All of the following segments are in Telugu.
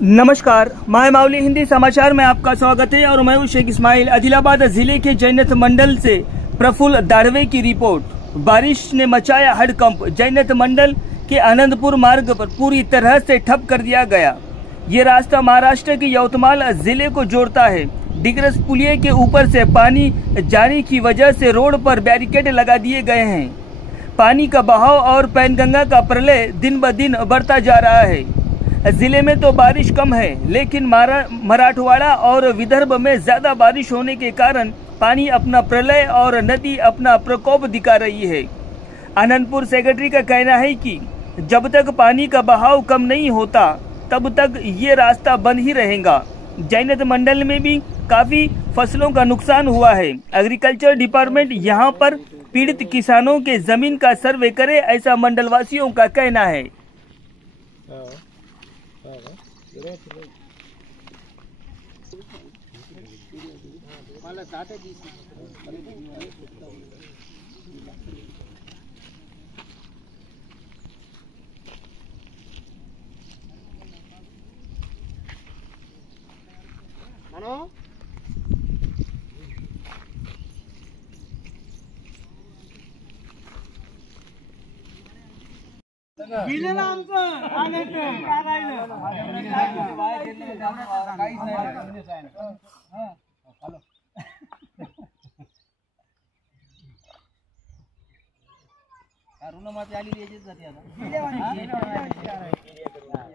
नमस्कार, मैं मावली हिंदी समाचार में आपका स्वागत है और मैं हूं शेख इस्माइल। आदिलाबाद जिले के जैनत मंडल से प्रफुल्ल दाढ़वे की रिपोर्ट। बारिश ने मचाया हड़कंप। जैनत मंडल के आनंदपुर मार्ग पर पूरी तरह से ठप कर दिया गया। ये रास्ता महाराष्ट्र के यवतमाल जिले को जोड़ता है। डिग्रस पुलिया के ऊपर से पानी जाने की वजह से रोड पर बैरिकेड लगा दिए गए हैं। पानी का बहाव और पैनगंगा का प्रलय दिन ब दिन बढ़ता जा रहा है। जिले में तो बारिश कम है, लेकिन मराठवाड़ा और विदर्भ में ज्यादा बारिश होने के कारण पानी अपना प्रलय और नदी अपना प्रकोप दिखा रही है। आनंदपुर सेक्रेटरी का कहना है कि जब तक पानी का बहाव कम नहीं होता तब तक ये रास्ता बंद ही रहेगा। जैनत मंडल में भी काफी फसलों का नुकसान हुआ है। एग्रीकल्चर डिपार्टमेंट यहाँ पर पीड़ित किसानों के जमीन का सर्वे करे, ऐसा मंडलवासियों का कहना है।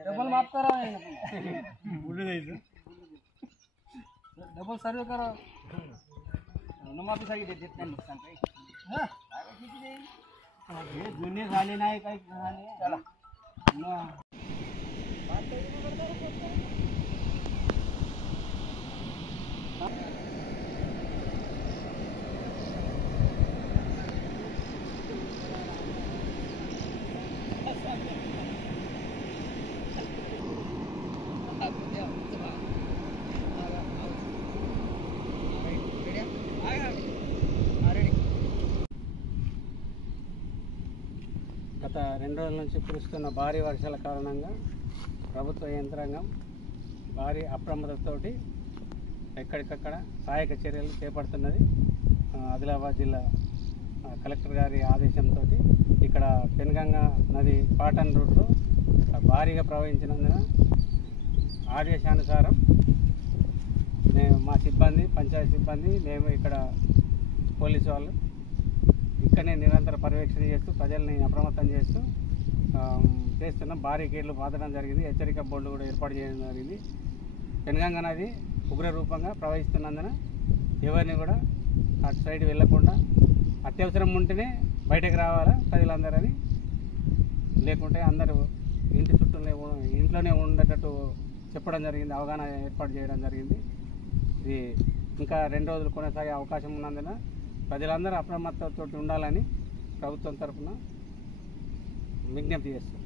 डबल माफ करा, डबल सर्वे करा, नुमाफी सारी देत नाही नुकसान काही हे जुने झाले नाही काही झाले। चला గత 2 రోజుల నుంచి కురుస్తున్న భారీ వర్షాల కారణంగా ప్రభుత్వ యంత్రాంగం భారీ అప్రమత్తతోటి ఎక్కడికక్కడ సహాయక చర్యలు చేపడుతున్నది। ఆదిలాబాద్ జిల్లా కలెక్టర్ గారి ఆదేశంతో ఇక్కడ పెన్గంగా నది పాటన్ రూట్లో భారీగా ప్రవహించినందున ఆదేశానుసారం మా సిబ్బంది, పంచాయతీ సిబ్బంది, మేము ఇక్కడ పోలీసు వాళ్ళు ఇక్కడనే నిరంతర పర్యవేక్షణ చేస్తూ ప్రజల్ని అప్రమత్తం చేస్తున్నాం। బారికేడ్లు బాధడం జరిగింది, హెచ్చరిక బోర్డులు కూడా ఏర్పాటు చేయడం జరిగింది। పెన్గంగా నది ఉగ్ర రూపంగా ప్రవహిస్తున్నందున ఎవరిని కూడా అటు సైడ్ వెళ్లకుండా అత్యవసరం ఉంటేనే బయటకు రావాలా ప్రజలందరని, లేకుంటే అందరూ ఇంట్లోనే ఉండేటట్టు చెప్పడం జరిగింది, అవగాహన ఏర్పాటు చేయడం జరిగింది। ఇది ఇంకా 2 రోజులు కొనసాగే అవకాశం ఉన్నందున ప్రజలందరూ అప్రమత్తతో ఉండాలని ప్రభుత్వం తరఫున విజ్ఞప్తి చేస్తారు।